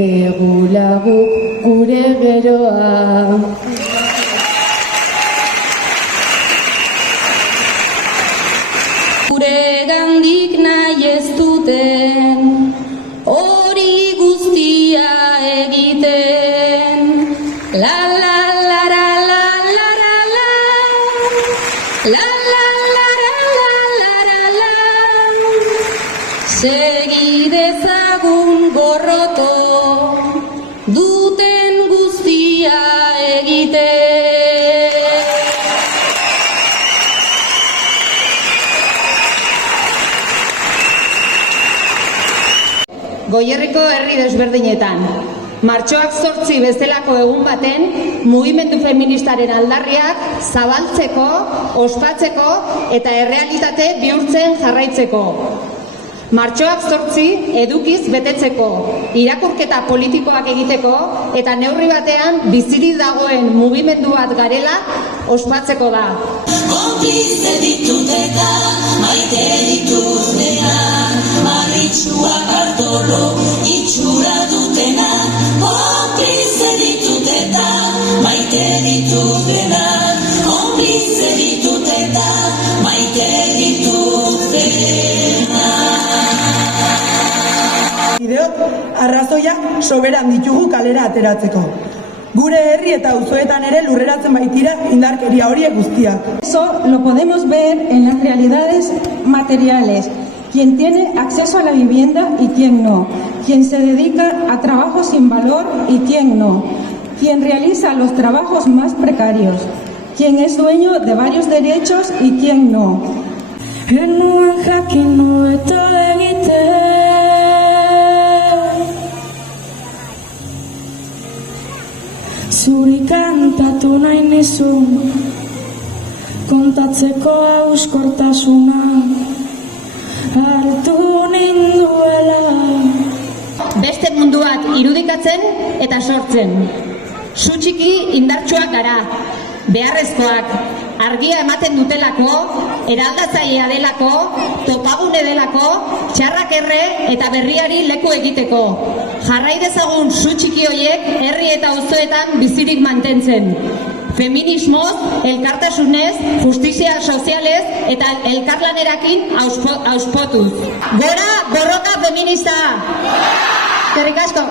Degu laguk gure geroa. Gure gandik nahi ez duten, hori guztia egiten. La la la la la la la la, la la la la la la la. Segi dezagun gorroto, duten guztia egiten. Goierriko herri desberdinetan, martxoak 8 bezalako egun baten, mugimendu feministaren aldarriak zabaltzeko, ospatzeko eta errealitate bihurtzen jarraitzeko. Martxoak 8 edukiz betetzeko, irakurketa politikoak egiteko eta neurri batean bizirik dagoen mugimendu bat garela ospatzeko da. Konplize ditut eta maite dituztenak, marritxuak artolo itxura dutenak. Konplize ditut eta maite dituztenak, konplize ditut eta maite dituztenak. Ideot, arrazoiak soberan ditugu kalera ateratzeko. Gure herri eta auzoetan ere lurreratzen baitira indarkeria horiek guztiak. Eso lo podemos ver en las realidades materiales. Quien tiene acceso a la vivienda y quien no. Quien se dedica a trabajos sin valor y quien no. Quien realiza los trabajos más precarios. Quien es dueño de varios derechos y quien no. Genuen jakin eta egiten, zuri kantatu nahi nizun, kontatzeko auskortasuna hartu ninduela. Beste munduak irudikatzen eta sortzen. Su txiki indartsuak gara, beharrezkoak, argia ematen dutelako, eraldatzailea delako, topagune delako, txarrak erre eta berriari leku egiteko. Jarrai dezagun su txiki horiek herri eta auzoetan bizirik mantentzen. Feminismoz, elkartasunez, justizia sozialez eta elkarlanerakin auspotuz. Gora borroka feminista! Eskerrik asko!